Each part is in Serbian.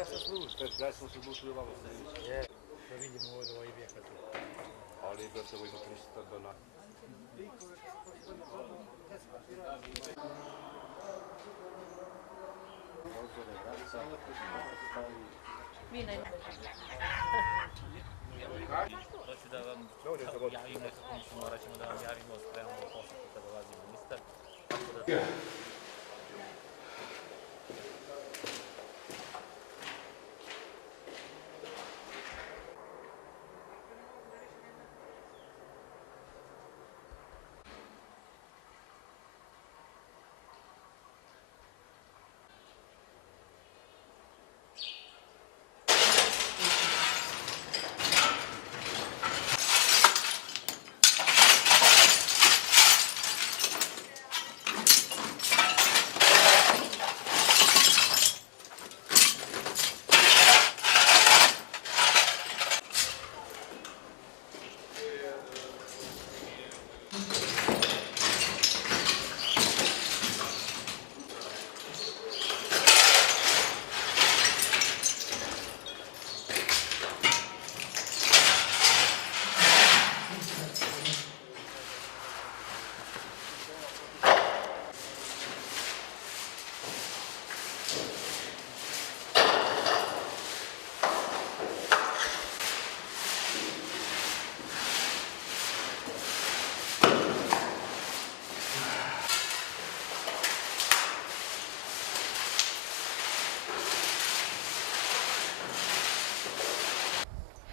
Gledaj sam se bušili ovamo. Je, to vidimo ovdje ovaj objekat. Ali da se ovo ima 300 dona. Hoću da vam javim nekako, mislim, morat ćemo da vam javimo spremno posjetu kada dolazi ministar.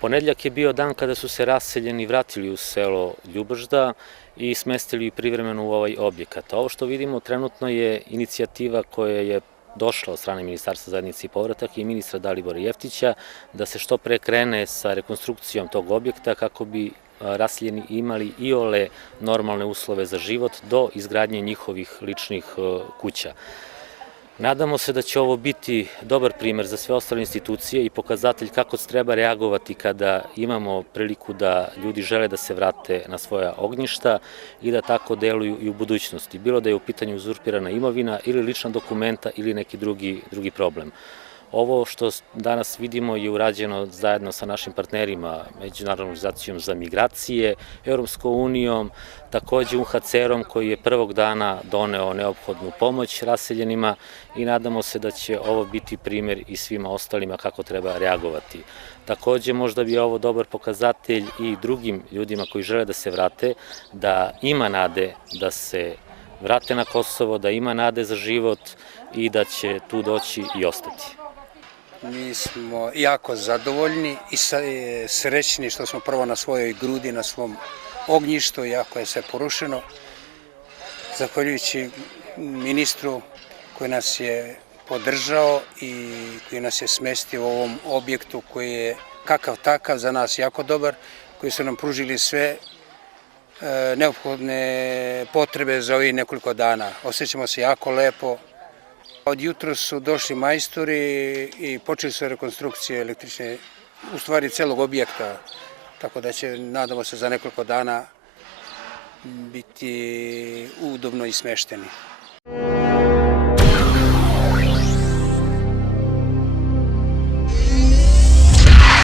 Ponedjeljak je bio dan kada su se raseljeni vratili u selo Ljubožda i smestili privremeno u ovaj objekat. Ovo što vidimo trenutno je inicijativa koja je došla od strane Ministarstva zajednice i povratak i ministra Dalibora Jeftića da se što pre krene sa rekonstrukcijom tog objekta kako bi raseljeni imali iole normalne uslove za život do izgradnje njihovih ličnih kuća. Nadamo se da će ovo biti dobar primer za sve ostale institucije i pokazatelj kako treba reagovati kada imamo priliku da ljudi žele da se vrate na svoja ognjišta i da tako deluju i u budućnosti, bilo da je u pitanju uzurpirana imovina ili lična dokumenta ili neki drugi problem. Ovo što danas vidimo je urađeno zajedno sa našim partnerima, Međunarodnom organizacijom za migracije, Europskom unijom, takođe UNHCR-om koji je prvog dana doneo neophodnu pomoć raseljenima i nadamo se da će ovo biti primer i svima ostalima kako treba reagovati. Takođe možda bi ovo dobar pokazatelj i drugim ljudima koji žele da se vrate, da ima nade da se vrate na Kosovo, da ima nade za život i da će tu doći i ostati. Mi smo jako zadovoljni i srećni što smo prvo na svojoj grudi, na svom ognjištu, jako je sve porušeno. Zahvaljujući ministru koji nas je podržao i koji nas je smestio u ovom objektu koji je kakav takav za nas jako dobar, koji su nam pružili sve neophodne potrebe za ovih nekoliko dana. Osjećamo se jako lepo. Od jutra su došli majstori i počeli su rekonstrukcije električne, u stvari celog objekta, tako da će, nadamo se, za nekoliko dana biti udobno i smešteni.